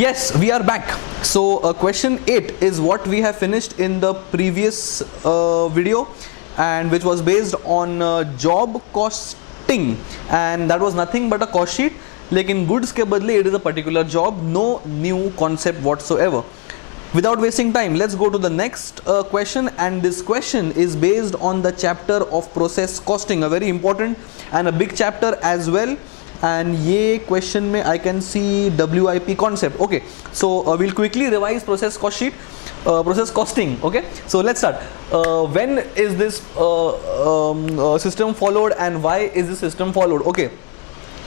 Yes, we are back. So question 8 is what we have finished in the previous video, and which was based on job costing, and that was nothing but a cost sheet. Lekin goods ke badle it is a particular job, no new concept whatsoever. Without wasting time, let's go to the next question, and this question is based on the chapter of process costing, a very important and a big chapter as well. And ये question में I can see WIP concept. Okay, so we'll quickly revise process cost sheet, process costing. Okay, so let's start. When is this system followed, and why is this system followed? Okay.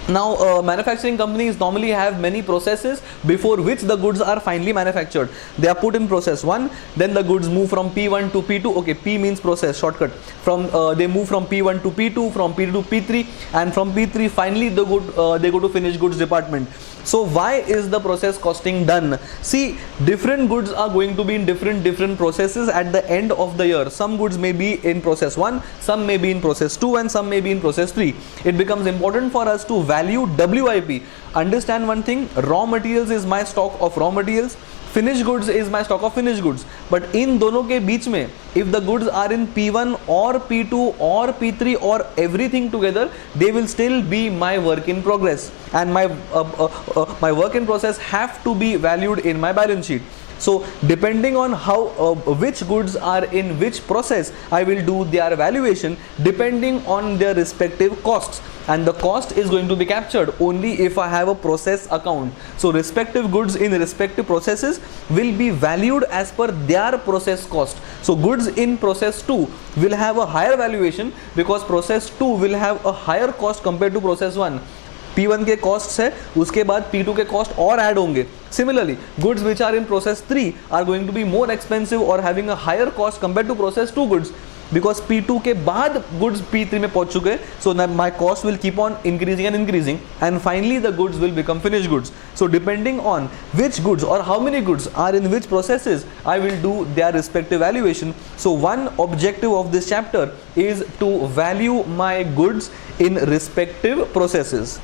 Now manufacturing companies normally have many processes before which the goods are finally manufactured. They are put in process 1, then the goods move from P1 to P2. Okay, P means process, shortcut. From they move from P1 to P2, from P2 to P3, and from P3 finally they go to finished goods department. So why is the process costing done? See, different goods are going to be in different processes at the end of the year. Some goods may be in process 1, some may be in process 2, and some may be in process 3. It becomes important for us to value WIP. Understand one thing, raw materials is my stock of raw materials, finished goods is my stock of finished goods. But in दोनों के बीच में, if the goods are in P1 or P2 or P3 or everything together, they will still be my work in progress, and my work in process have to be valued in my balance sheet. So depending on how which goods are in which process, I will do their valuation depending on their respective costs, and the cost is going to be captured only if I have a process account. So respective goods in respective processes will be valued as per their process cost. So goods in process 2 will have a higher valuation because process 2 will have a higher cost compared to process 1. P1 के costs है, उसके बाद P2 के cost और add होंगे. Similarly, goods which are in process 3 are going to be more expensive or having a higher cost compared to process 2 goods, because P2 के बाद goods P3 में पहुंच चुके हैं. So my cost will keep on increasing and increasing, and finally the goods will become finished goods. So depending on which goods or how many goods are in which processes, I will do their respective valuation. So one objective of this chapter is to value my goods in respective processes.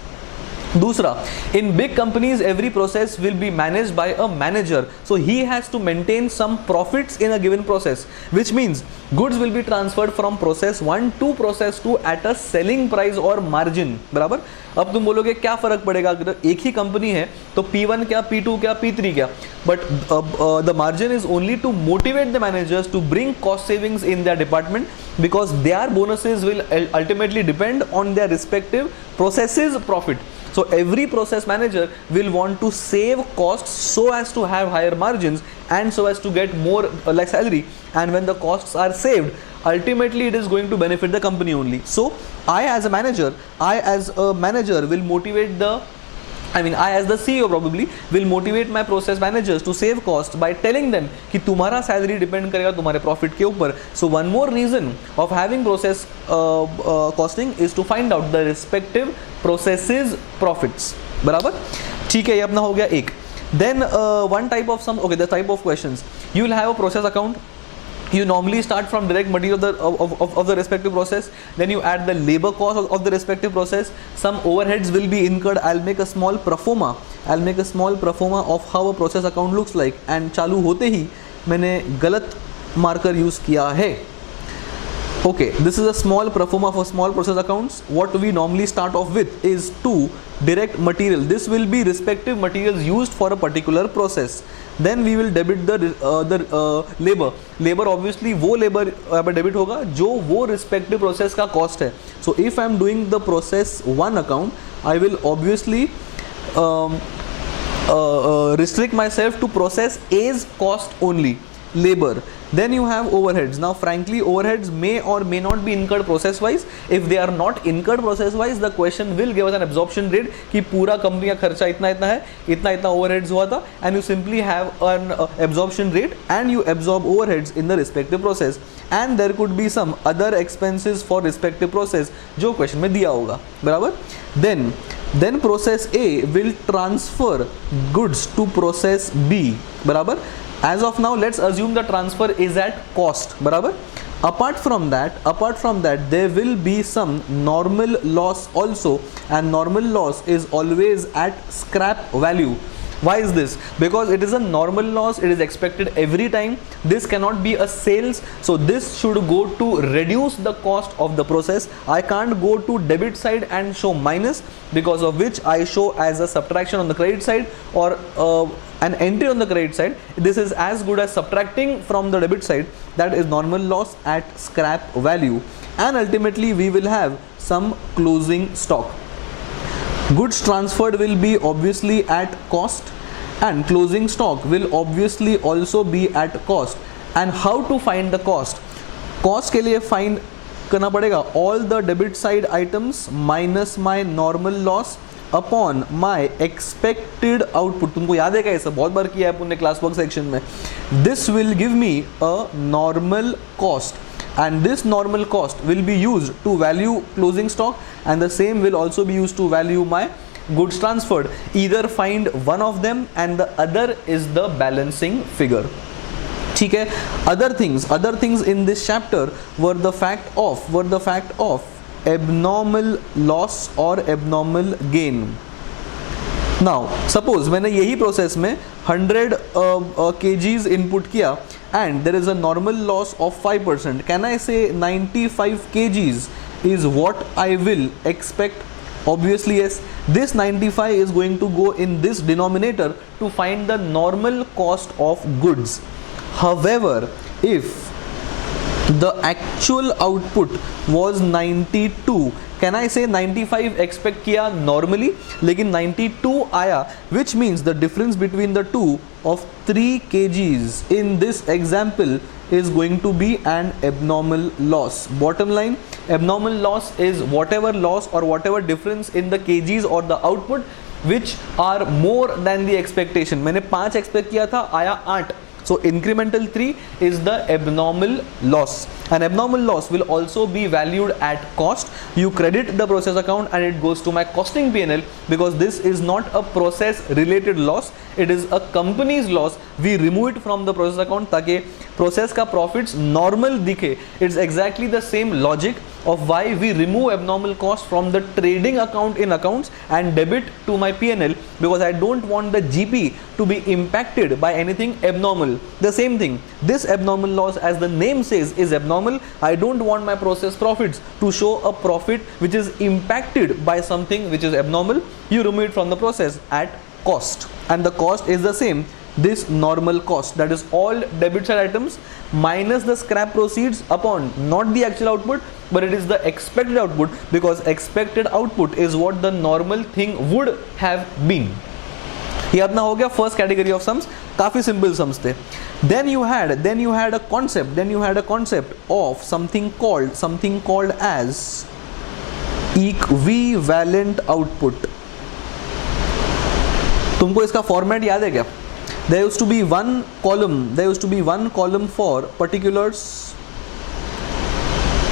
दूसरा, in big companies every process will be managed by a manager, so he has to maintain some profits in a given process, which means goods will be transferred from process 1 to process 2 at a selling price or margin. बराबर. अब तुम बोलोगे क्या फर्क पड़ेगा, अगर एक ही company है तो P1 क्या, P2 क्या, P3 क्या, but the margin is only to motivate the managers to bring cost savings in their department, because their bonuses will ultimately depend on their respective processes profit. So every process manager will want to save costs so as to have higher margins and so as to get more like salary, and when the costs are saved, ultimately it is going to benefit the company only. So I as a manager will motivate I as the CEO probably will motivate my process managers to save costs by telling them कि तुम्हारा salary depend करेगा तुम्हारे profit के ऊपर. So one more reason of having process costing is to find out the respective processes profits. बराबर. ठीक है, ये अपना हो गया एक. Then one type of the type of questions. You will have a process account. You normally start from direct material of the respective process, then you add the labor cost of the respective process. Some overheads will be incurred. I'll make a small pro forma of how a process account looks like, and चालू होते ही मैंने गलत marker use किया है. Okay, this is a small pro forma for small process accounts. What we normally start off with is 2 direct material. This will be respective materials used for a particular process. Then we will debit the labor. Labor obviously वो labor debit होगा जो वो respective process का cost है. So if I am doing the process 1 account, I will obviously restrict myself to process A's cost only, labor. Then you have overheads. Now frankly, overheads may or may not be incurred process wise. If they are not incurred process wise, the question will give us an absorption rate कि पूरा company का खर्चा इतना इतना है, इतना इतना overheads हुआ था, and you simply have an absorption rate and you absorb overheads in the respective process. And there could be some other expenses for respective process जो question में दिया होगा. बराबर. Then process A will transfer goods to process B. बराबर. As of now, let's assume the transfer is at cost. बराबर. Apart from that, there will be some normal loss also, and normal loss is always at scrap value. Why is this? Because it is a normal loss, it is expected every time. This cannot be a sales, so this should go to reduce the cost of the process. I can't go to debit side and show minus, because of which I show as a subtraction on the credit side or an entry on the credit side. This is as good as subtracting from the debit side. That is normal loss at scrap value, and ultimately we will have some closing stock. Goods transferred will be obviously at cost, and closing stock will obviously also be at cost. And how to find the cost? Cost के लिए find करना पड़ेगा all the debit side items minus my normal loss upon my expected output. तुमको याद है क्या? ऐसा बहुत बार किया है अपन ने क्लास वर्क सेक्शन में. This will give me a normal cost, and this normal cost will be used to value closing stock, and the same will also be used to value my goods transferred. Either find one of them and the other is the balancing figure. ठीक है. Other things in this chapter were the fact of abnormal loss or abnormal gain. Now suppose मैंने यही process में 100 kgs input किया and there is a normal loss of 5%. Can I say 95 kgs is what I will expect? Obviously yes. This 95 is going to go in this denominator to find the normal cost of goods. However, if the actual output was 92, can I say 95 expect किया normally, लेकिन 92 आया, which means the difference between the two of 3 kgs in this example is going to be an abnormal loss. Bottom line, abnormal loss is whatever loss or whatever difference in the kgs or the output which are more than the expectation. मैंने 5 expect किया था, आया 8. So incremental 3 is the abnormal loss. An abnormal loss will also be valued at cost. You credit the process account and it goes to my costing P&L, because this is not a process related loss, it is a company's loss. We remove it from the process account ताकि process का profits normal दिखे. It's exactly the same logic of why we remove abnormal cost from the trading account in accounts and debit to my P&L, because I don't want the GP to be impacted by anything abnormal. The same thing, this abnormal loss, as the name says, is abnormal. I don't want my process profits to show a profit which is impacted by something which is abnormal. You remove it from the process at cost, and the cost is the same, this normal cost, that is all debit side items minus the scrap proceeds upon not the actual output, but it is the expected output, because expected output is what the normal thing would have been. ये अपना हो गया first category of sums. काफी simple sums थे. then you had a concept of something called as equivalent output. तुमको इसका format याद है क्या? There used to be one column for particulars.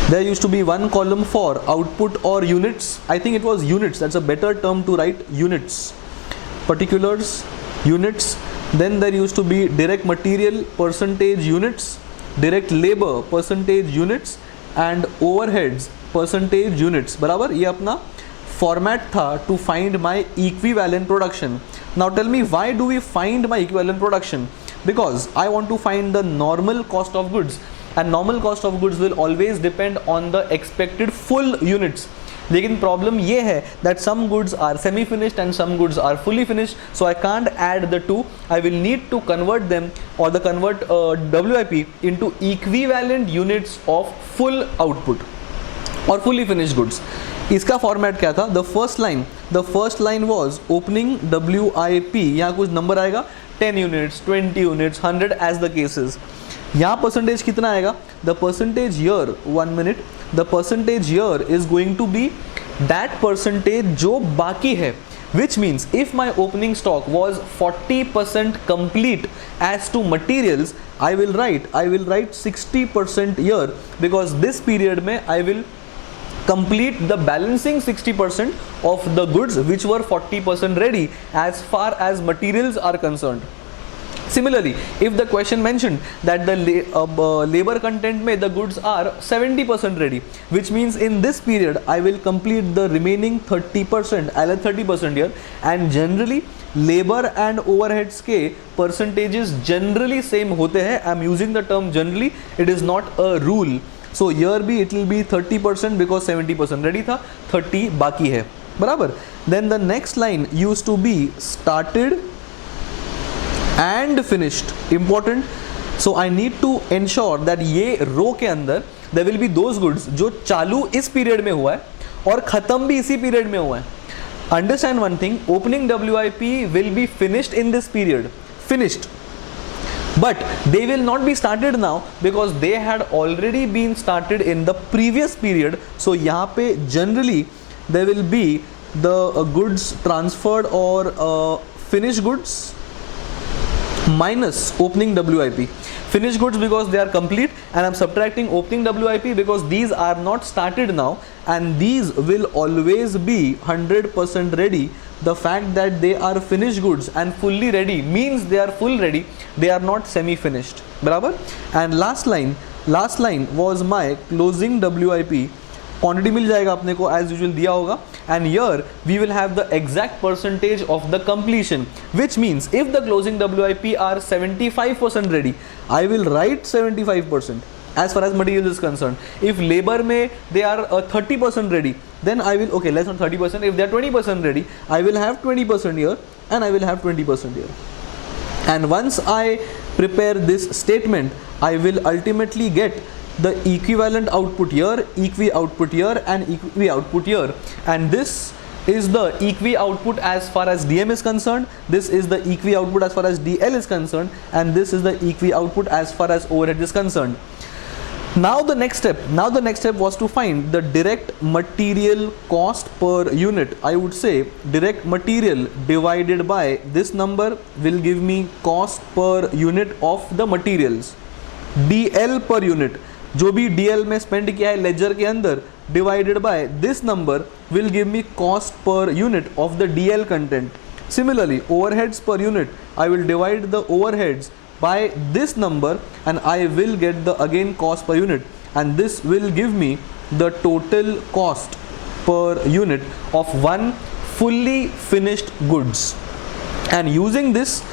There used to be one column for output or units. I think it was units. That's a better term to write, units. Particulars, units. Then there used to be direct material percentage units, direct labor percentage units, and overheads percentage units. बराबर, ये अपना format था to find my equivalent production. Now tell me, why do we find my equivalent production? Because I want to find the normal cost of goods, and normal cost of goods will always depend on the expected full units. लेकिन problem ये है that some goods are semi finished and some goods are fully finished, so I can't add the two. I will need to convert them or convert WIP into equivalent units of full output or fully finished goods. इसका format क्या था? The first line was opening WIP. यहाँ कुछ number आएगा, 10 units, 20 units, 100 as the cases. यहाँ percentage कितना आएगा? The percentage here, 1 minute, the percentage here is going to be that percentage जो बाकी है, which means if my opening stock was 40% complete as to materials, I will write 60% here, because this period में I will complete the balancing 60% of the goods which were 40% ready as far as materials are concerned. Similarly, if the question mentioned that the labor content में the goods are 70% ready, which means in this period I will complete the remaining 30%. I'll add 30% here, and generally labor and overheads के percentages generally same होते हैं. I'm using the term generally. It is not a rule. So here भी it will be 30% because 70% ready था, 30 बाकी है, बराबर. Then the next line used to be started and finished. Important. So I need to ensure that ये रो के अंदर there will be those goods जो चालू इस पीरियड में हुआ है और खत्म भी इसी पीरियड में हुआ है. Understand one thing, opening WIP will be finished in this period, finished, but they will not be started now because they had already been started in the previous period. So यहाँ पे generally there will be the goods transferred or finished goods minus opening WIP. Finished goods because they are complete, and I'm subtracting opening WIP because these are not started now, and these will always be 100% ready. The fact that they are finished goods and fully ready means they are full ready, they are not semi-finished. Barabar? And last line was my closing WIP. Quantity मिल जाएगा अपने को as usual दिया होगा, and here we will have the exact percentage of the completion, which means if the closing WIP are 75% ready, I will write 75% as far as material is concerned. If labor में they are 30% ready, then I will, okay, let's not 30%, if they are 20% ready, I will have 20% here and I will have 20% here. And once I prepare this statement, I will ultimately get the equivalent output here, equi output here, and equi output here, and this is the equi output as far as DM is concerned, this is the equi output as far as DL is concerned, and this is the equi output as far as overhead is concerned. Now the next step was to find the direct material cost per unit. I would say direct material divided by this number will give me cost per unit of the materials. DL per unit, जो भी DL में spend किया है ledger के अंदर, divided by this number will give me cost per unit of the DL content. Similarly, overheads per unit, I will divide the overheads by this number and I will get the again cost per unit, and this will give me the total cost per unit of one fully finished goods. And using this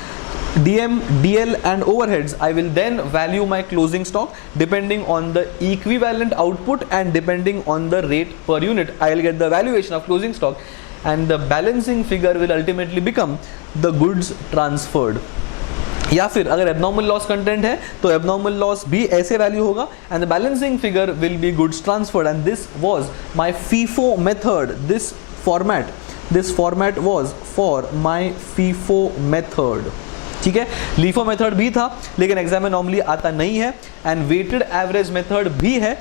DM, DL and overheads, I will then value my closing stock depending on the equivalent output and depending on the rate per unit. I will get the valuation of closing stock, and the balancing figure will ultimately become the goods transferred. या फिर अगर abnormal loss content है तो abnormal loss भी ऐसे value होगा, and the balancing figure will be goods transferred. And this was my FIFO method. This format was for my FIFO method. ठीक है, LIFO मेथड भी था लेकिन एग्जाम में नॉर्मली आता नहीं है, एंड वेटेड एवरेज मेथड भी है,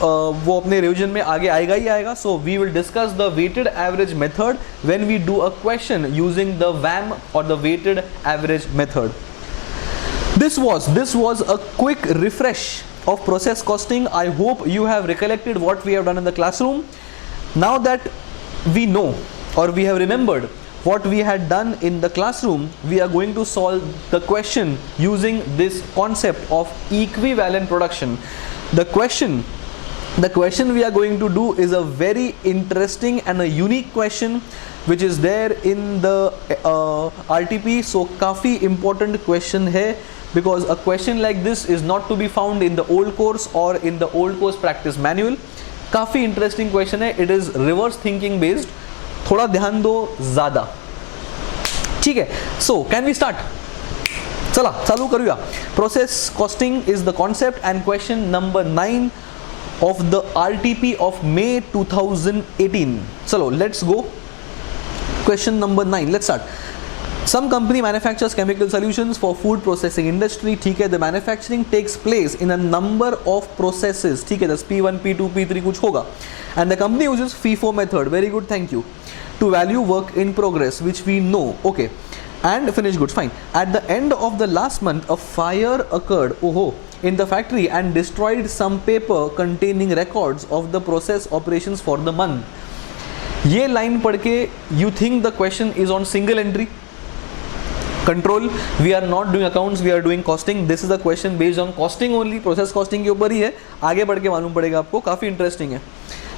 वो अपने रिवीजन में आगे आएगा ही आएगा. So we will discuss the weighted average method when we do a question using the वैम और the weighted average method. This was a quick refresh of process costing. I hope you have recollected what we have done in the classroom. Now that we know or we have remembered what we had done in the classroom, we are going to solve the question using this concept of equivalent production. The question we are going to do is a very interesting and a unique question which is there in the RTP. So काफ़ी important question है, because a question like this is not to be found in the old course or in the old course practice manual. काफ़ी interesting question है. It is reverse thinking based. थोड़ा ध्यान दो ज़्यादा, ठीक है. So can we start? चला चालू करूया. Process costing is the concept and question number 9 of the RTP of May 2018. चलो let's go. Question number 9. Let's start. Some company manufactures chemical solutions for food processing industry. ठीक है, the manufacturing takes place in a number of processes. ठीक है, that's P1, P2, P3 कुछ होगा. And the company uses FIFO method. Very good, thank you. To value work in progress, which we know. Okay. And finished goods. Fine. At the end of the last month, a fire occurred in the factory and destroyed some paper containing records of the process operations for the month. ये line पढ़ के you think the question is on single entry? Control, we are not doing accounts, we are doing costing. This is a question based on costing only, process costing के ऊपर ही है, आगे बढ़ के मालूम पड़ेगा आपको, काफी इंटरेस्टिंग है.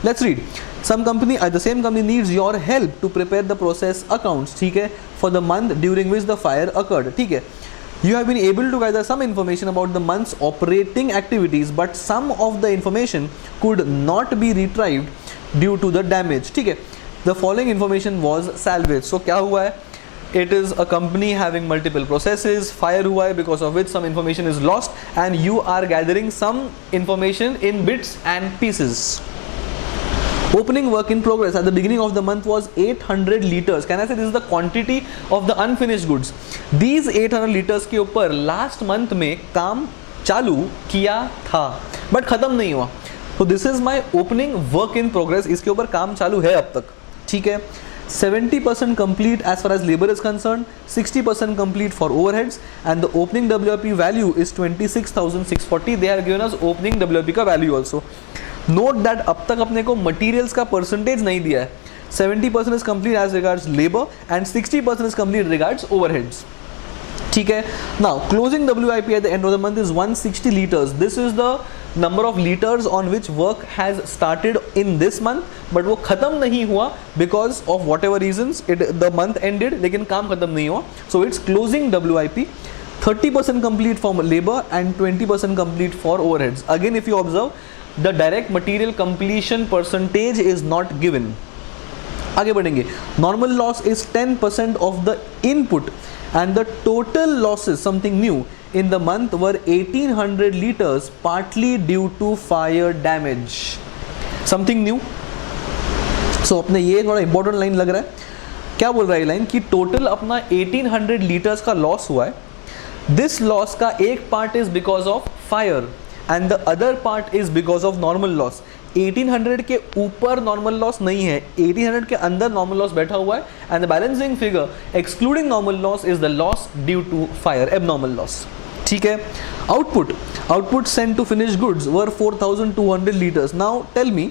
Let's read. Some company, the same company needs your help to prepare the process accounts, ठीक है, for the month during which the fire occurred, ठीक है. You have been able to gather some information about the month's operating activities, but some of the information could not be retrieved due to the damage, ठीक है. The following information was salvaged. So क्या हुआ है? It is a company having multiple processes, fire हुआ है because of which some information is lost and you are gathering some information in bits and pieces. Opening work in progress at the beginning of the month was 800 liters. Can I say this is the quantity of the unfinished goods? These 800 liters के ऊपर last month में काम चालू किया था but खत्म नहीं हुआ. So this is my opening work in progress. इसके ऊपर काम चालू है अब तक, ठीक है. 70% complete as far as labor is concerned, 60% complete for overheads, and the opening WIP value is 26,640. They have given us opening WIP का value also. नोट दैट अब तक अपने को मटीरियल्स का परसेंटेज नहीं दिया है. 70% is complete as regards labour and 60% is complete regards overheads, ठीक है. Now closing WIP at the end of the month is 160 litres. This is the number of litres on which work has started in this month, but वो खत्म नहीं हुआ because of whatever reasons the month ended, लेकिन काम खत्म नहीं हुआ. So it's closing WIP. 30% complete for labor and 20% complete for overheads. Again, if you observe, the direct material completion percentage is not given. आगे बढ़ेंगे. Normal loss is 10% of the input and the total losses, something new, in the month were 1800 liters, partly due to fire damage. Something new. So अपने ये थोड़ा important line लग रहा है. क्या बोल रहा है ये लाइन कि टोटल अपना 1800 लीटर्स का लॉस हुआ है. दिस लॉस का एक part is because of fire and the other part is because of normal loss. 1800 के ऊपर नॉर्मल लॉस नहीं है, 1800 के अंदर नॉर्मल लॉस बैठा हुआ है and the balancing figure excluding normal loss is the loss due to fire, abnormal loss, ठीक है. Output sent to finish goods were 4200 litres. Now tell me,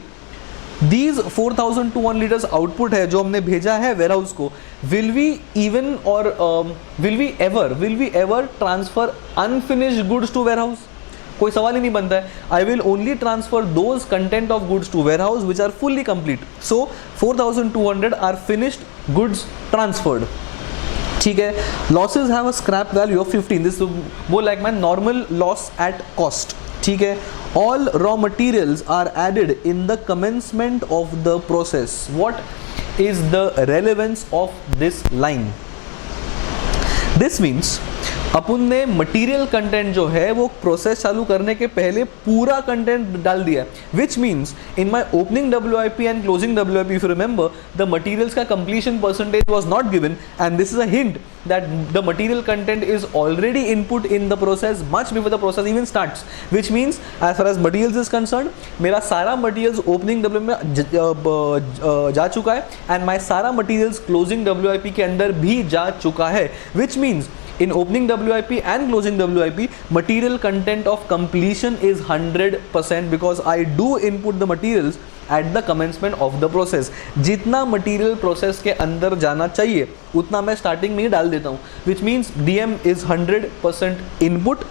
These 4201 liters output है जो हमने भेजा है warehouse को, will we even or will we ever transfer unfinished goods to warehouse? कोई सवाल ही नहीं बनता है. I will only transfer those content of goods to warehouse which are fully complete. So 4200 are finished goods transferred. ठीक है. Losses have a scrap value of 15. This is more like my normal loss at cost. ठीक है. All raw materials are added in the commencement of the process. What is the relevance of this line? This means अपन ने material content जो है वो process चालू करने के पहले पूरा कंटेंट डाल दिया है, which means in my opening WIP and closing WIP, if you remember, the materials का completion percentage was not given and this is a hint that the material content is already input in the process much before the process even starts, which means as far as materials is concern, मेरा सारा materials opening WIP में जा चुका है and my सारा materials closing WIP के अंदर भी जा चुका है, which means in opening WIP and closing WIP, material content of completion is 100% because I do input the materials at the commencement of the process. जितना material process के अंदर जाना चाहिए उतना मैं starting में ही डाल देता हूँ, which means DM is 100% input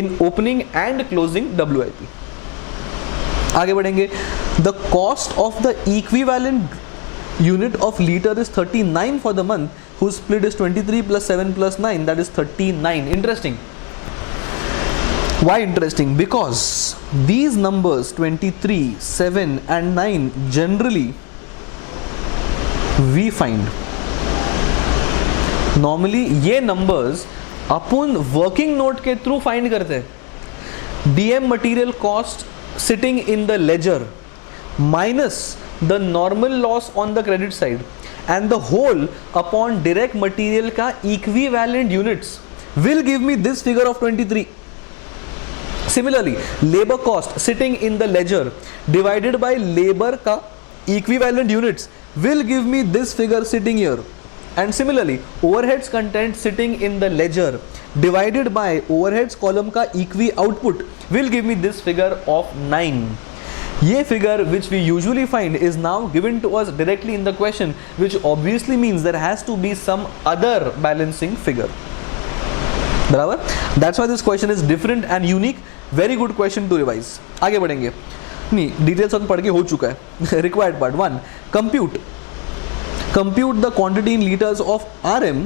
in opening and closing WIP. आगे बढ़ेंगे. The cost of the equivalent unit of liter is 39 for the month, whose split is 23 plus 7 plus 9, that is 39. Interesting. Why interesting? Because these numbers 23, 7 and 9 generally we find. Normally ये numbers अपन working note के through find करते हैं. DM material cost sitting in the ledger minus the normal loss on the credit side and the whole upon direct material का equivalent units will give me this figure of 23. Similarly, labor cost sitting in the ledger divided by labor का equivalent units will give me this figure sitting here. And similarly, overheads content sitting in the ledger divided by overheads column का equi output will give me this figure of 9. ये figure which we usually find is now given to us directly in the question, which obviously means there has to be some other balancing figure. बराबर. That's why this question is different and unique. Very good question to revise. आगे बढ़ेंगे. नहीं, details हम पढ़ के हो चुका है. Required part 1, compute the quantity in liters of RM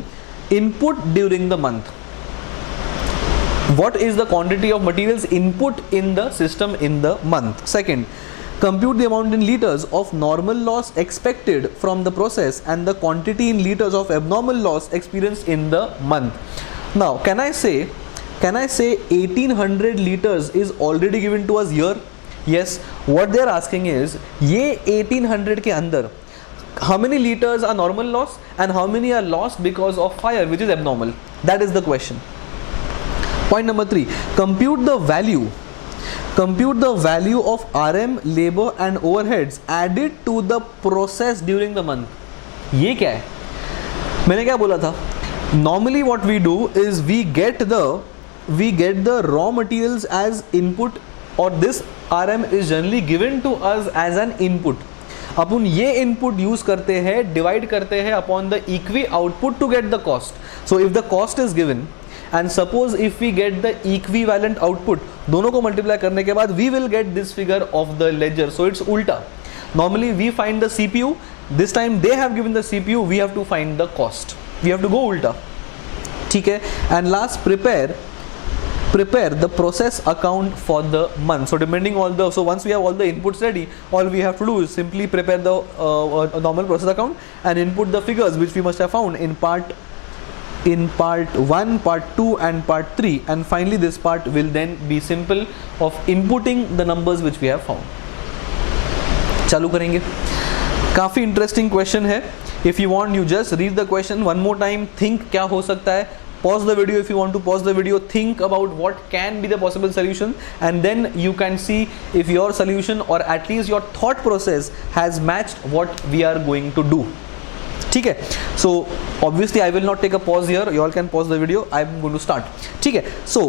input during the month. What is the quantity of materials input in the system in the month? Second, compute the amount in liters of normal loss expected from the process and the quantity in liters of abnormal loss experienced in the month. Now, can I say 1800 liters is already given to us here? Yes. What they are asking is, ये 1800 के अंदर how many liters are normal loss and how many are lost because of fire, which is abnormal? That is the question. Point number 3, compute the value of RM, labor and overheads added to the process during the month. ये क्या है? मैंने क्या बोला था? Normally what we do is we get the raw materials as input, or this RM is generally given to us as an input. अपन ये input use करते हैं, डिवाइड करते हैं upon the equi output to get the cost. So if the cost is given and suppose if we get the equivalent output, दोनों को multiply करने के बाद we will get this figure of the ledger. So it's उल्टा. Normally we find the CPU, this time they have given the CPU, we have to find the cost. We have to go उल्टा. ठीक है. And last, prepare the process account for the month. So depending on so once we have all the inputs ready, all we have to do is simply prepare the normal process account and input the figures which we must have found in part 1, part 2 and part 3, and finally this part will then be simple of inputting the numbers which we have found. चालू करेंगे. काफ़ी interesting question है. If you want, you just read the question one more time, think क्या हो सकता है. Pause the video if you want to pause the video, think about what can be the possible solution, and then you can see if your solution or at least your thought process has matched what we are going to do. ठीक है. So obviously I will not take a pause here, you all can pause the video, I am going to start. ठीक है. So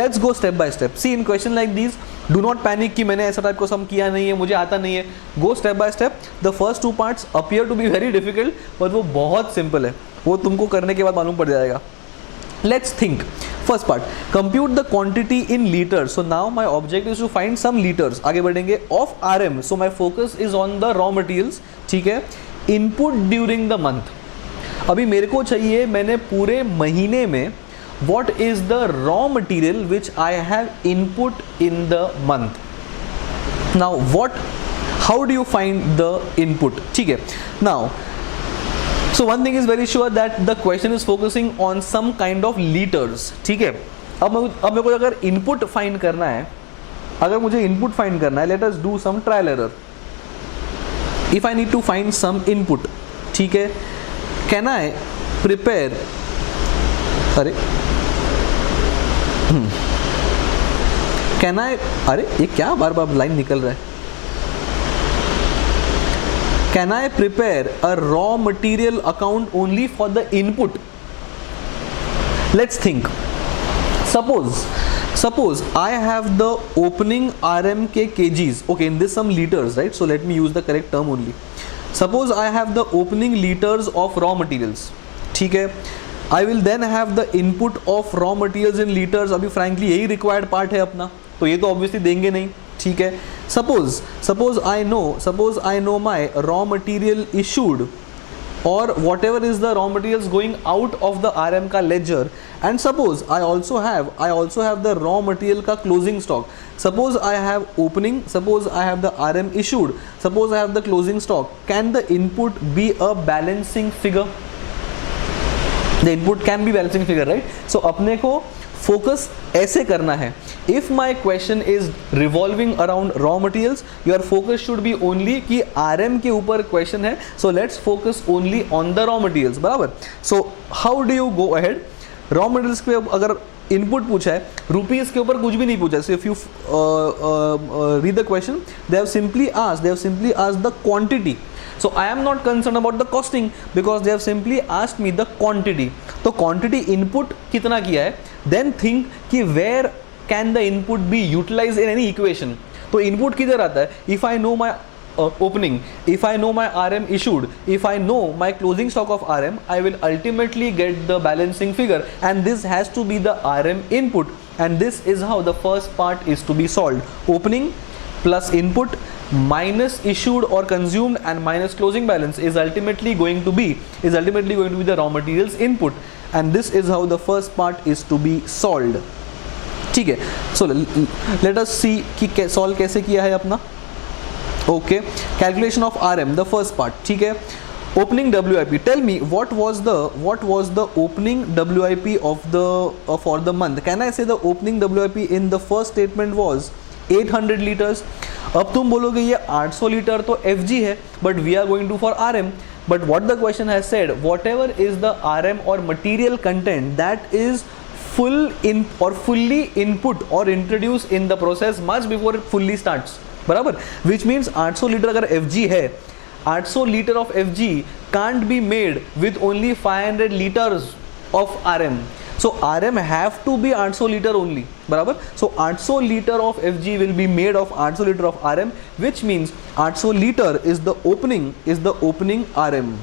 let's go step by step. See, in question like these, do not panic कि मैंने ऐसा type को सम किया नहीं है, मुझे आता नहीं है. Go step by step. The first two parts appear to be very difficult, but वो बहुत simple है. वो तुमको करने के बाद मालूम पड़ जाएगा. Let's think. First part, compute the quantity in liters. So now my object is to find some liters. आगे बढ़ेंगे. Of RM. So my focus is on the raw materials. ठीक है. Input during the month. अभी मेरे को चाहिए, मैंने पूरे महीने में what is the raw material which I have input in the month. Now how do you find the input? ठीक है. Now so one thing is very sure that the question is focusing on some kind of liters. ठीक है. अब मेरे को अगर input find करना है, let us do some trial error. If I need to find some input, ठीक है, can I prepare, ये क्या बार बार लाइन निकल रहा है. Can I prepare a raw material account only for the input? Let's think. Suppose I have the opening RMK kgs. Okay, in this some liters, right? So let me use the correct term only. Suppose I have the opening liters of raw materials. ठीक है. I will then have the input of raw materials in liters. अभी frankly यही required part है अपना, तो ये तो obviously देंगे नहीं. ठीक है. Suppose I know my raw material issued, or whatever is the raw materials going out of the RM का ledger, and suppose I also have the raw material का closing stock. Suppose I have opening, suppose I have the RM issued, suppose I have the closing stock. Can the input be a balancing figure? The input can be balancing figure, right? So अपने को focus ऐसे करना है. If my question is revolving around raw materials, your focus should be only कि RM के ऊपर question है, so let's focus only on the raw materials. बराबर. So how do you go ahead. Raw materials पे अगर input पूछा है, rupees के ऊपर कुछ भी नहीं पूछा. So if you read the question, they have simply asked the quantity. So I am not concerned about the costing because they have simply asked me the quantity. तो quantity input कितना किया है, then think कि where can the input be utilized in any equation. तो input किधर आता है. If I know my opening, if I know my RM issued, if I know my closing stock of RM, I will ultimately get the balancing figure, and this has to be the RM input, and this is how the first part is to be solved. Opening plus input minus issued or consumed and minus closing balance is ultimately going to be the raw materials input, and this is how the first part is to be solved. ठीक है, so let us see कि solve कैसे किया है अपना. Okay, calculation of RM, the first part. ठीक है, opening WIP. Tell me what was the opening WIP of the for the month. Can I say the opening WIP in the first statement was 800 liters? अब तुम बोलोगे ये 800 litre तो FG है, but we are going to for RM. But what the question has said, whatever is the RM or material content that is full in or fully input or introduced in the process much before it fully starts, बराबर, which means 800 litre अगर FG है, 800 liter of FG can't be made with only 500 liters of RM. So RM have to be 800 liter only, बराबर. So 800 liter of FG will be made of 800 liter of RM, which means 800 liter is the opening RM.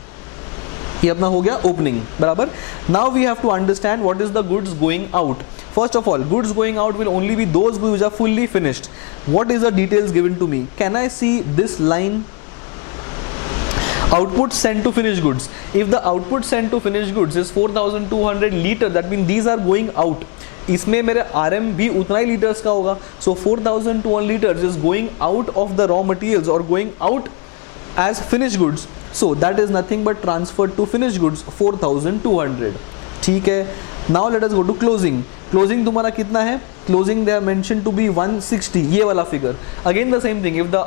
ये अपना हो गया opening, बराबर. Now we have to understand what is the goods going out. First of all, goods going out will only be those goods which are fully finished. What is the details given to me? Can I see this line? Output sent to finished goods. If the output sent to finished goods is 4200 liter, that means these are going out. इसमें मेरे RM भी उतना ही liters का होगा. So 4200 liters is going out of the raw materials or going out as finished goods. So that is nothing but transferred to finished goods 4200. ठीक है. Now let us go to closing. Closing तुम्हारा कितना है? Closing they have mentioned to be 160. ये वाला figure. Again the same thing. If the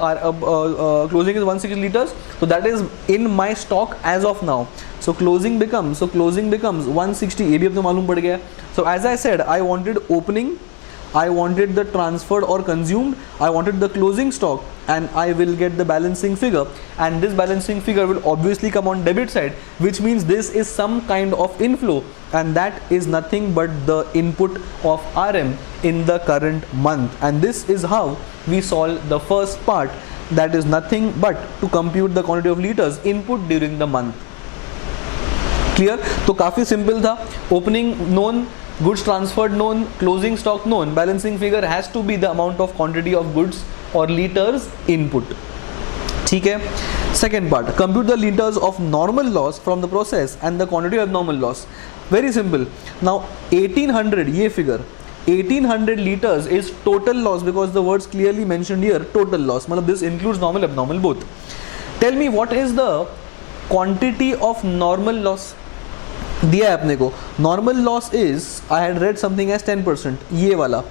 closing is 160 liters, so that is in my stock as of now. So closing becomes 160. ये भी अपने मालूम पड़ गया. So as I said, I wanted opening, I wanted the transferred or consumed, I wanted the closing stock, and I will get the balancing figure, and this balancing figure will obviously come on debit side, which means this is some kind of inflow, and that is nothing but the input of RM in the current month. And this is how we solve the first part, that is nothing but to compute the quantity of liters input during the month. Clear? तो काफी simple था. Opening known, goods transferred known, closing stock known, balancing figure has to be the amount of quantity of goods or liters input. ठीक है. Second part, compute the liters of normal loss from the process and the quantity of abnormal loss. Very simple. Now 1800 ये figure, 1800 liters is total loss, because the words clearly mentioned here, total loss. मतलब this includes normal abnormal both. Tell me what is the quantity of normal loss. दिया है अपने को. Normal loss is, I had read something as 10%. ये वाला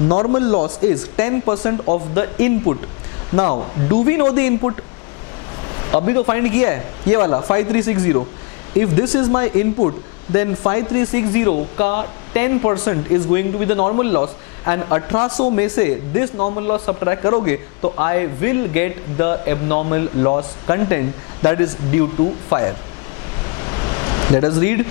normal loss is 10% of the input. Now do we know the input? अभी तो find किया है ये वाला 5360. If this is my input, then 5360 का 10% is going to be the normal loss, and 1800 में से this normal loss subtract करोगे तो I will get the abnormal loss content that is due to fire. Let us read.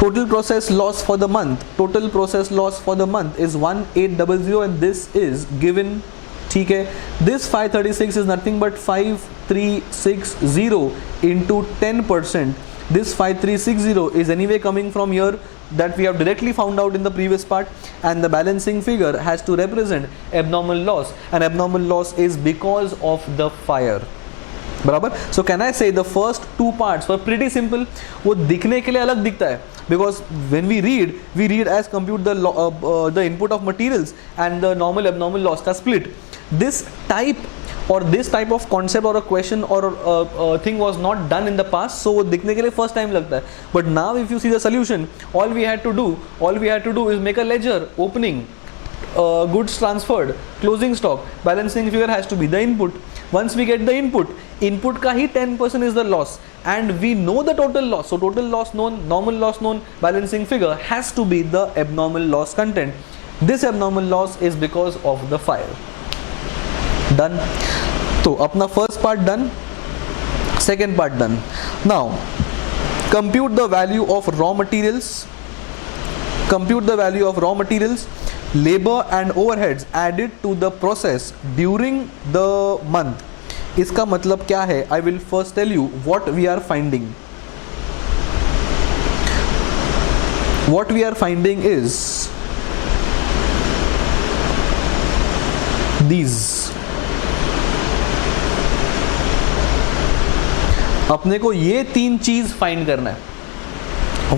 Total process loss for the month. Total process loss for the month is 1800, and this is given. ठीक है. This 536 is nothing but 5360 into 10%. This 5360 is anyway coming from here, that we have directly found out in the previous part, and the balancing figure has to represent abnormal loss, and abnormal loss is because of the fire. बराबर. So can I say the first two parts were pretty simple. वो दिखने के लिए अलग दिखता है, because when we read as compute the input of materials and the normal abnormal loss का split. This type of concept or a question or a thing was not done in the past, so वो दिखने के लिए first time लगता है. But now if you see the solution, all we had to do is make a ledger. Opening, goods transferred, closing stock, balancing figure has to be the input. Once we get the input का ही 10% is the loss, and we know the total loss. So total loss known, normal loss known, balancing figure has to be the abnormal loss content. This abnormal loss is because of the fire. Done. तो अपना first part done, second part done. Now compute the value of raw materials. Labor and overheads added to the process during the month. इसका मतलब क्या है? I will first tell you what we are finding. What we are finding is these. अपने को ये तीन चीज find करना है.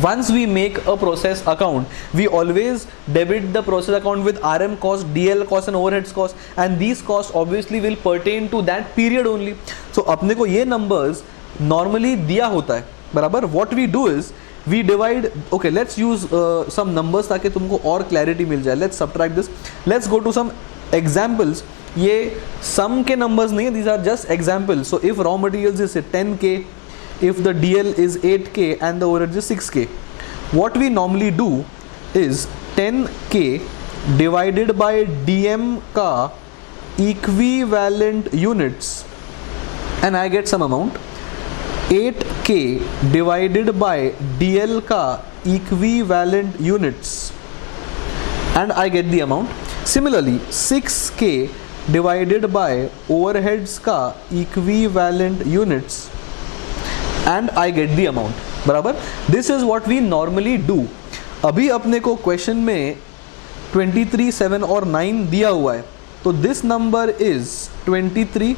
Once we make a process account, we always debit the process account with RM cost, DL cost and overheads cost, and these costs obviously will pertain to that period only. So अपने को ये numbers normally दिया होता है, बराबर. What we do is we divide. Okay, let's use some numbers ताकि तुमको और clarity मिल जाए. Let's subtract this. Let's go to some examples. ये sum के numbers नहीं है, these are just examples. So if raw materials is 10k, if the DL is 8k and the overhead is 6k, what we normally do is 10k divided by DM का equivalent units and I get some amount. 8k divided by DL का equivalent units and I get the amount. Similarly 6k divided by overheads का equivalent units and I get the amount, बराबर. This is what we normally do. अभी अपने को question में 23, 7 और 9 दिया हुआ है, तो this number is 23,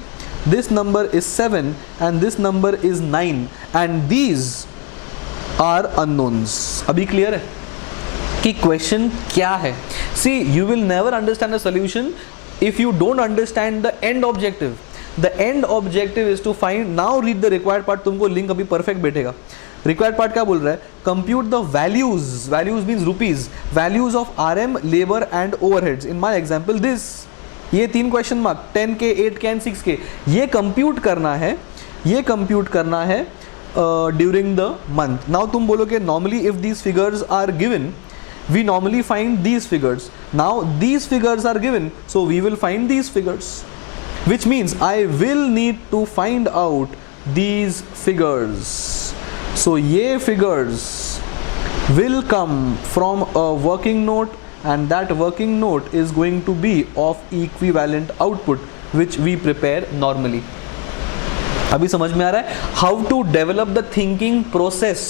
this number is 7 and this number is 9 and these are unknowns. अभी क्लियर है कि क्वेश्चन क्या है? See, you will never understand a solution if you don't understand the end objective. The end objective is to find. Now read the required part. तुमको link अभी perfect बैठेगा. Required part क्या बोल रहा है? Compute the values. Values means rupees. Values of RM, labor and overheads. In my example, this. ये तीन question mark 10k, 8k and 6k. ये कंप्यूट करना है. ये कंप्यूट करना है during the month. Now तुम बोलोगे normally if these figures are given, we normally find these figures. Now these figures are given, so we will find these figures. Which means I will need to find out these figures. So ये figures will come from a working note and that working note is going to be of equivalent output which we prepare normally. अभी समझ में आ रहा है? How to develop the thinking process.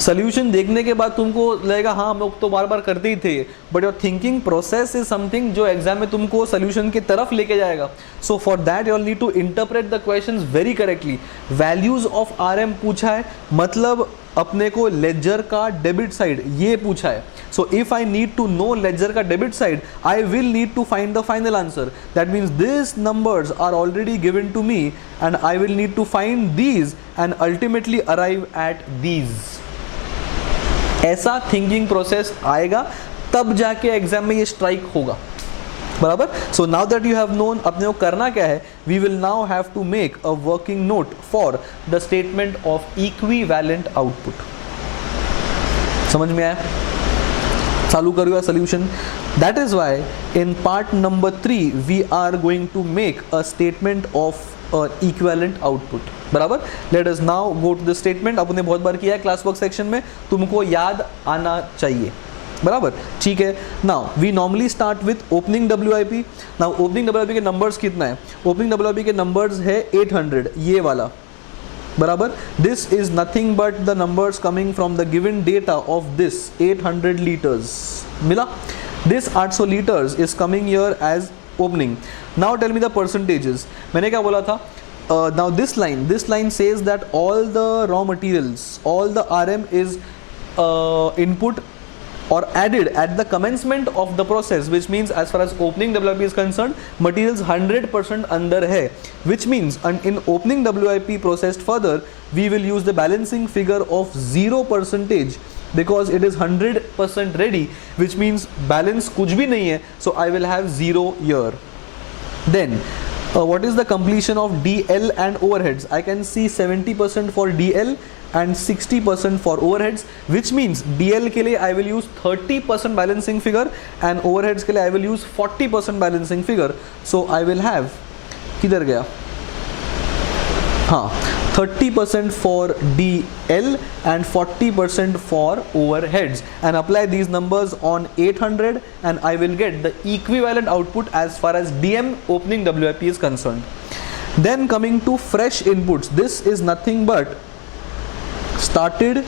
Solution देखने के बाद तुमको लगेगा हाँ हम लोग तो बार बार करते ही थे, but your thinking process is something जो एग्जाम में तुमको सोल्यूशन की तरफ लेके जाएगा. So for that you need to interpret the questions very correctly. Values of RM पूछा है, मतलब अपने को लेजर का डेबिट साइड ये पूछा है. So if I need to know ledger का debit side, I will need to find the final answer. That means this numbers are already given to me and I will need to find these and ultimately arrive at these. ऐसा thinking process आएगा तब जाके exam में ये strike होगा, बराबर. So now that you have known अपने को करना क्या है, we will now have to make a working note for the statement of equivalent output. समझ में आया? चालू करूँगा solution. That is why in part number 3 we are going to make a statement of equivalent output, बराबर. Let us now go to the statement. आपने बहुत बार किया है क्लास वर्क सेक्शन में, तुमको याद आना चाहिए, बराबर. ठीक है. Now we normally start with opening WIP. Now opening WIP के नंबर्स कितना है? ओपनिंग WIP के नंबर्स है 800, ये वाला, बराबर. This is nothing but the numbers coming from the given data of this 800 litres. मिला? This 800 litres is coming here as opening. Now tell me the percentages. मैंने क्या बोला था? Now this line says that all the raw materials, all the RM is input or added at the commencement of the process, which means as far as opening WIP is concerned, materials 100% अंदर है, which means in opening WIP processed further, we will use the balancing figure of 0% because it is 100% ready, which means balance कुछ भी नहीं है, so I will have 0 here. Then what is the completion of DL and overheads? I can see 70% for DL and 60% for overheads, which means DL के लिए I will use 30% balancing figure and overheads के लिए I will use 40% balancing figure. So I will have, किधर गया? हाँ, 30% for DL and 40% for overheads, and apply these numbers on 800 and I will get the equivalent output as far as DM opening WIP is concerned. Then coming to fresh inputs, this is nothing but started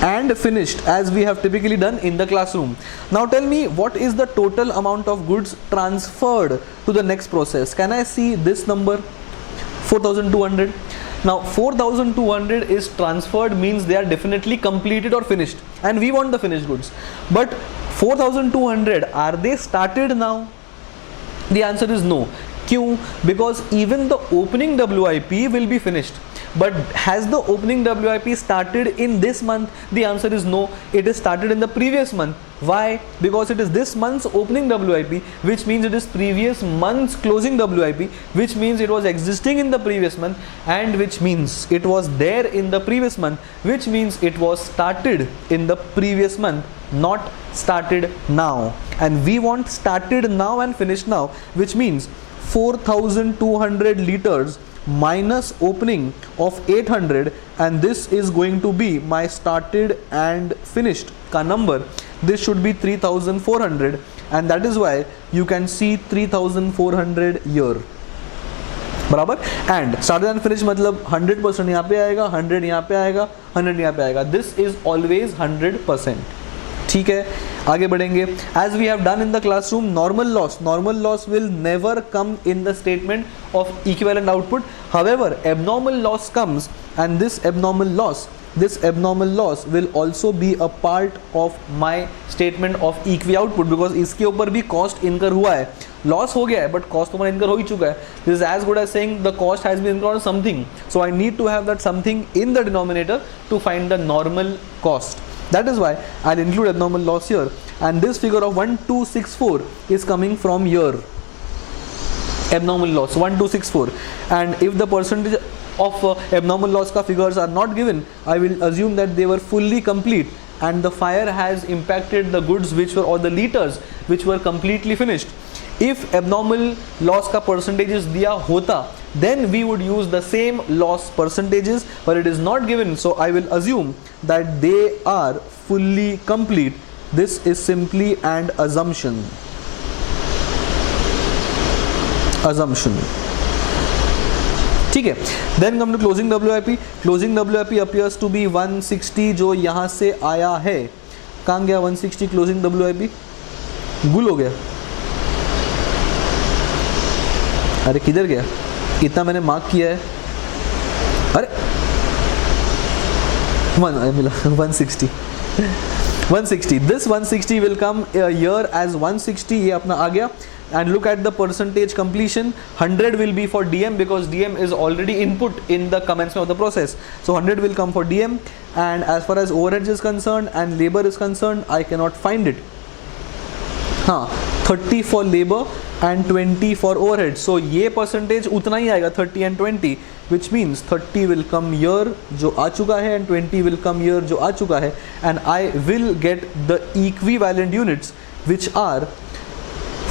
and finished as we have typically done in the classroom. Now tell me, what is the total amount of goods transferred to the next process? Can I see this number? 4200. Now 4200 is transferred, means they are definitely completed or finished, and we want the finished goods. But 4200, are they started now? The answer is no. Kyun? Because even the opening WIP will be finished. But has the opening WIP started in this month? The answer is no. It is started in the previous month. Why? Because it is this month's opening WIP, which means it is previous month's closing WIP, which means it was existing in the previous month, and which means it was there in the previous month, which means it was started in the previous month, not started now. And we want started now and finished now, which means 4200 liters minus opening of 800, and this is going to be my started and finished ka number. This should be 3400, and that is why you can see 3400 here. बराबर. And started and finished मतलब 100% यहाँ पे आएगा, 100 यहाँ पे आएगा, 100 यहाँ पे आएगा. This is always 100%. ठीक है, आगे बढ़ेंगे. As we have done in the classroom, normal loss will never come in the statement of equivalent output. However, abnormal loss comes, and this abnormal loss will also be a part of my statement of equi output, because इसके ऊपर भी cost incur हुआ है. Loss हो गया है, but cost तुम्हारा incur हो ही चुका है. This is as good as saying the cost has been incurred on something. So I need to have that something in the denominator to find the normal cost. That is why I'll include abnormal loss here, and this figure of 1264 is coming from here. Abnormal loss 1264, and if the percentage of abnormal loss ka figures are not given, I will assume that they were fully complete and the fire has impacted the goods which were, or the liters which were completely finished. If abnormal loss ka percentages diya hota, then we would use the same loss percentages, but it is not given, so I will assume that they are fully complete. This is simply an assumption. ठीक है. Then come to closing WIP. Closing WIP appears to be 160, जो यहाँ से आया है. कहाँ गया 160 closing WIP? गुल हो गया. अरे किधर गया? इतना मैंने मार्क किया है. अरे मिला 160. 160. This 160 will come here as 160. ये अपना आ गया. And look at the percentage completion. 100 will be for DM, because DM is already input in the commencement of the process. So 100 will come for DM. And as far as overheads is concerned and labor is concerned, I cannot find it. 30 for labor and 20 for overhead. So ये percentage उतना ही आएगा, 30 and 20, which means 30 will come here जो आ चुका है, and 20 will come here जो आ चुका है, and I will get the equivalent units, which are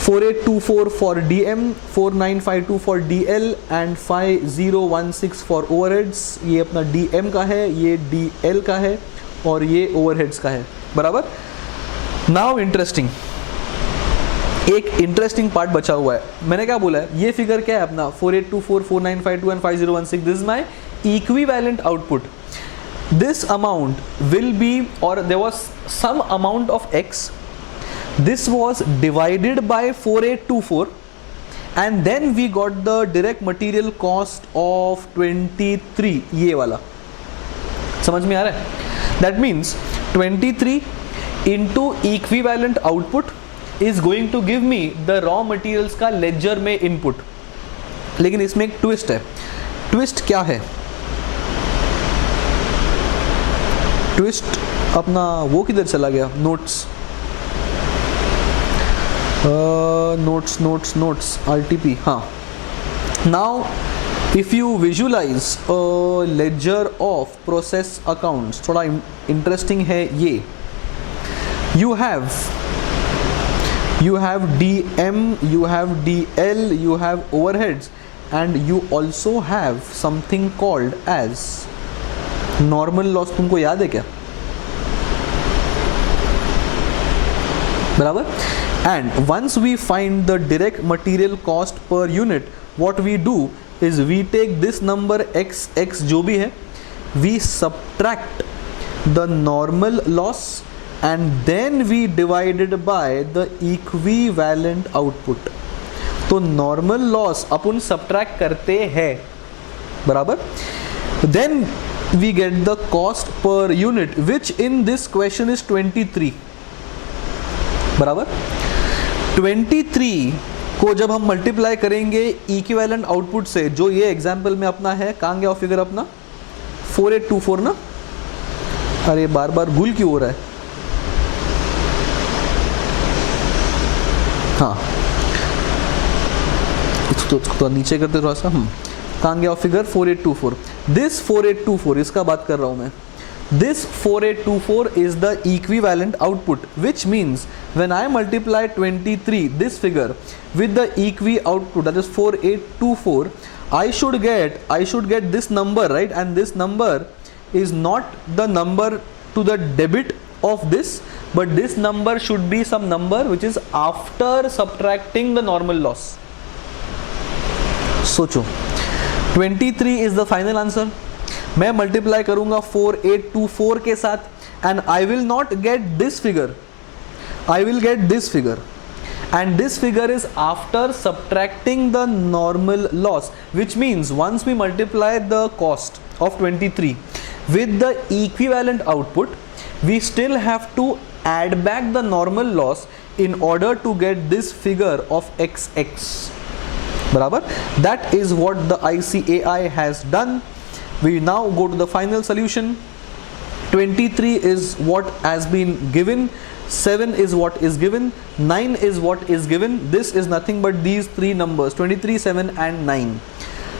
4824 for DM, 4952 for DL and 5016 for overheads. ये अपना DM का है, ये DL का है, और ये overheads का है. बराबर. Now interesting, एक इंटरेस्टिंग पार्ट बचा हुआ है. मैंने क्या बोला है, ये फिगर क्या है अपना 4824, 4952 and 5016. This is my equivalent output. This amount will be, और there was some amount of x. This was divided by 4824, and then we got the direct material cost of 23. ये वाला समझ में आ रहा है? That means 23 into equivalent output is going to give me the raw materials का ledger में input. लेकिन इसमें एक twist है. twist क्या है? twist अपना वो किधर चला गया? notes RTP. हाँ. Now if you visualize a ledger of process accounts, थोड़ा interesting है ये. You have DM, you have DL, you have overheads, and you also have something called as normal loss. तुमको याद है क्या? बराबर. And once we find the direct material cost per unit, what we do is we take this number X X जो भी है, we subtract the normal loss and then we divided by the equivalent output. तो normal loss अपन subtract करते हैं, बराबर. Then we get the cost per unit which in this question is 23, बराबर. 23 को जब हम मल्टीप्लाई करेंगे इक्विवेलेंट आउटपुट से, जो ये एग्जाम्पल में अपना है, कहाँ गया फिगर अपना 4824 ना. अरे बार बार भूल क्यों हो रहा है. हाँ तो नीचे करते थोड़ा सा. कहाँ गया फिगर 4824. दिस 4824 इसका बात कर रहा हूं मैं. This 4824 is the equivalent output, which means when I multiply 23 this figure with the equi output, that is 4824, I should get this number, right? And this number is not the number to the debit of this, but this number should be some number which is after subtracting the normal loss. सोचो 23 is the final answer. मैं multiply करूंगा 4824 के साथ and I will not get this figure, I will get this figure, and this figure is after subtracting the normal loss, which means once we multiply the cost of 23 with the equivalent output, we still have to add back the normal loss in order to get this figure of xx, बराबर. That is what the ICAI has done. We now go to the final solution. 23 is what has been given, 7 is what is given, 9 is what is given. This is nothing but these three numbers 23, 7 and 9,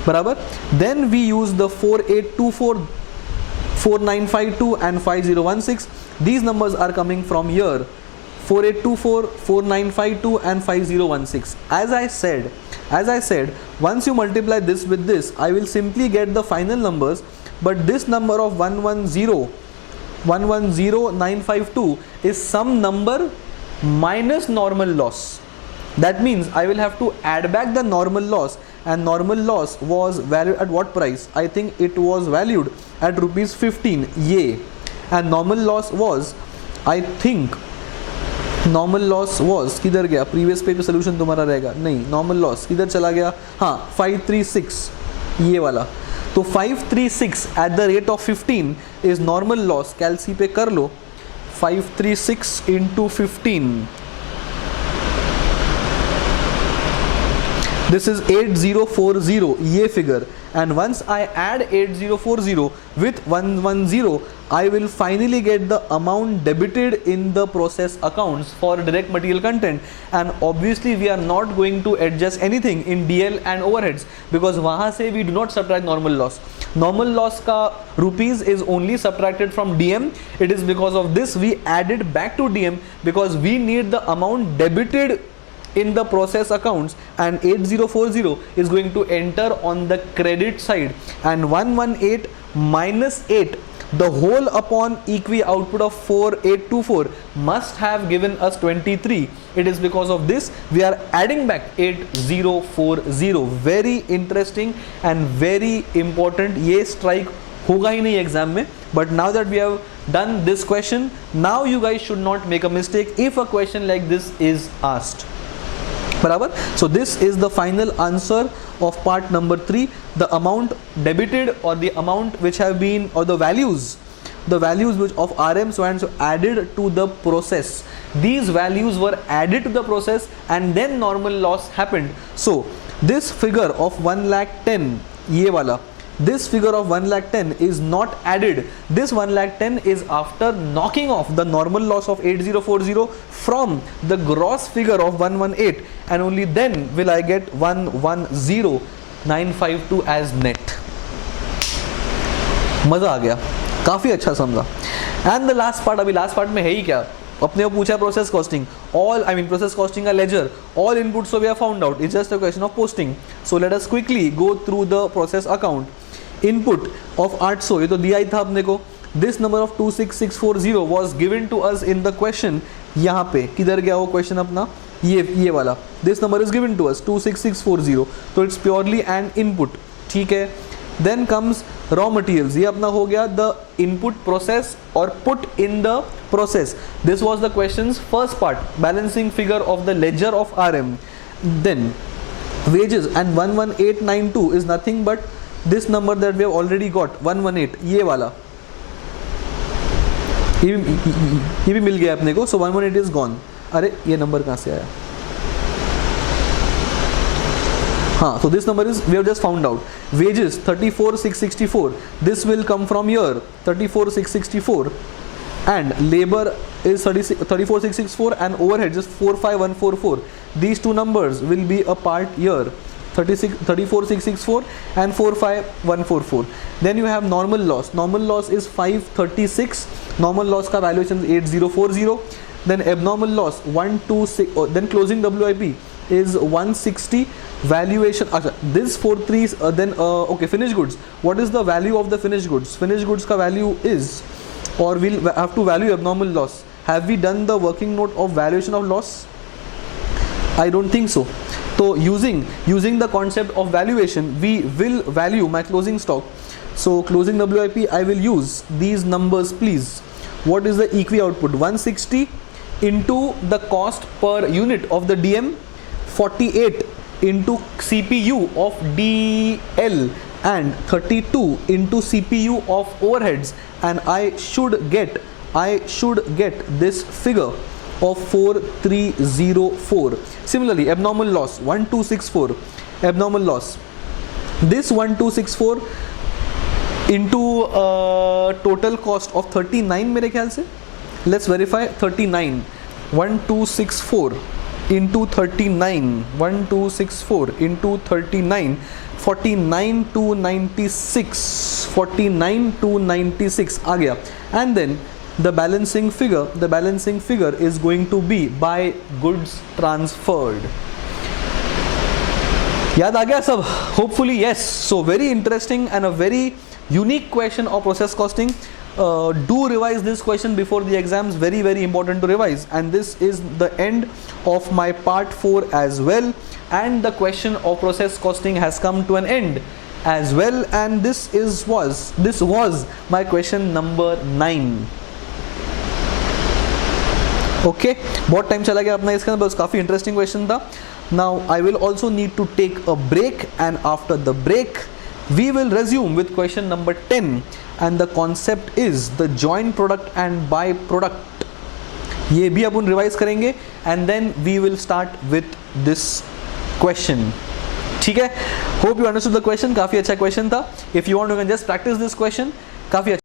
barabar. Then we use the 4824, 4952 and 5016. These numbers are coming from here, 4824, 4952 and 5016. As I said, once you multiply this with this, I will simply get the final numbers, but this number of 110952 is some number minus normal loss. That means I will have to add back the normal loss, and normal loss was valued at what price? I think it was valued at rupees 15, ye, and normal loss was, I think normal loss was किधर गया, previous page पे solution तुम्हारा रहेगा नहीं, normal loss किधर चला गया, हाँ 536 ये वाला. तो 536 at the rate of 15 is normal loss. कैलसी पे कर लो, 536 इंटू 15, this is 8040 ये figure, and once I add 8040 with 110, I will finally get the amount debited in the process accounts for direct material content. And obviously we are not going to adjust anything in DL and overheads, because वहाँ से we do not subtract normal loss. Normal loss का rupees is only subtracted from DM. It is because of this we added back to DM, because we need the amount debited in the process accounts, and 8040 is going to enter on the credit side, and 118 minus 8, the whole upon equi output of 4824 must have given us 23. It is because of this we are adding back 8040. Very interesting and very important. ये strike होगा ही नहीं exam में, but now that we have done this question, now you guys should not make a mistake if a question like this is asked. बराबर. So this is the final answer of part number 3. The amount debited, or the amount which have been, or the values which of RM so and so added to the process. These values were added to the process and then normal loss happened. So this figure of 110, ये वाला, this figure of 110 is not added. This 110 is after knocking off the normal loss of 8040 from the gross figure of 118, and only then will I get 110952 as net. मजा आ गया, काफी अच्छा समझा. And the last part, अभी last part में है ही क्या, अपने को पूछा process costing, all I mean process costing का ledger, all inputs so we have found out, it's just a question of posting. So let us quickly go through the process account. Input of 800 ये तो दिया ही था अपने को. This number of 26640 was given to us in the question. यहाँ पे किधर गया वो क्वेश्चन अपना, ये वाला. This number is given to us 26640, तो इट्स प्योरली एन इनपुट. ठीक है. Then comes raw materials. ये अपना हो गया the input process or put in the process. This was the question's first part, balancing figure of the ledger of RM. Then wages, and 11892 is nothing but this number that we have already got, 118, ये वाला, ये भी मिल गया अपने को. So 118 is gone. अरे ये number कहाँ से आया? हाँ, so this number is, we have just found out. Wages 34,664. This will come from here, 34,664, and labor is 34,664, and overhead is 45,144. These two numbers will be a part here, 34,664 and 45,144. Then you have normal loss. Normal loss is 536. Normal loss ka valuation is 8040. Then abnormal loss 126. Then closing WIP is 160. Valuation, this 43, then okay, finished goods. What is the value of the finished goods? Finished goods ka value is, or we'll have to value abnormal loss. Have we done the working note of valuation of loss? I don't think so. So using the concept of valuation, we will value my closing stock. So closing WIP, I will use these numbers, please. What is the equi output? 160 into the cost per unit of the DM, 48 into CPU of DL, and 32 into CPU of overheads, and I should get this figure of 4304. Similarly, abnormal loss 1264. Abnormal loss, this 1264 into total cost of 39 मेरे ख्याल से. Let's verify. 39, 1264 into 39, 1264 into 39, 49,296, 49,296 आ गया. And then the balancing figure is going to be by goods transferred. याद आ गया सब? Hopefully yes. So very interesting and a very unique question of process costing. Do revise this question before the exams. Very important to revise. And this is the end of my part 4 as well, and the question of process costing has come to an end as well. And this was my question number 9. Okay, बहुत time चला गया अपना इसके अंदर, बस काफ़ी interesting question था. Now I will also need to take a break, and after the break we will resume with question number 10, and the concept is the joint product and byproduct. ये भी अपन रिवाइज करेंगे, and then we will start with this question. ठीक है? Hope you understood the question. काफ़ी अच्छा question था. If you want, you can just practice this question. काफ़ी